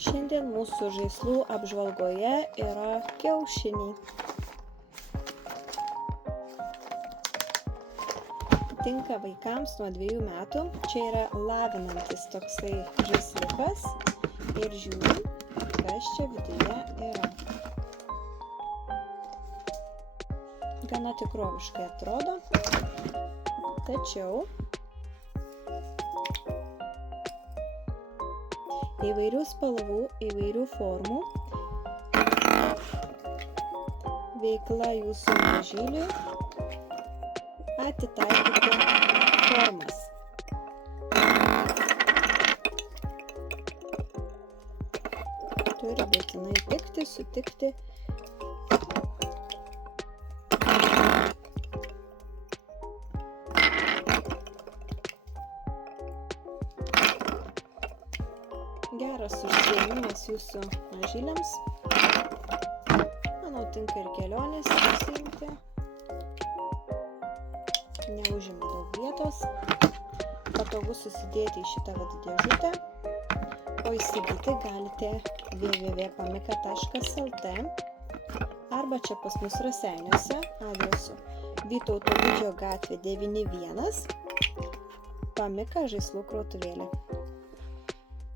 Šiandien mūsų žaislų apžvalgoje yra kiaušiniai. Tinka vaikams nuo 2 metų. Čia yra lavinantis toksai žaisliukas ir žiūrim, kas čia viduje yra. Gana tikroviškai atrodo, tačiau įvairių spalvų, įvairių formų. Veikla jūsų mažyliui atitaikyti formas. Turi būtinai tikti, sutikti. Geras užsiėmimas jūsų mažyliams. Manau, tinka ir kelionės pasiimti. Neužima daug vietos. Patogu susidėti į šitą dėžutę. O įsigyti galite www.pamika.lt arba čia pas mus Raseiniuose adresu Vytauto Didžiojo gatvė 9-1 Pamika žaislų krautuvėlė.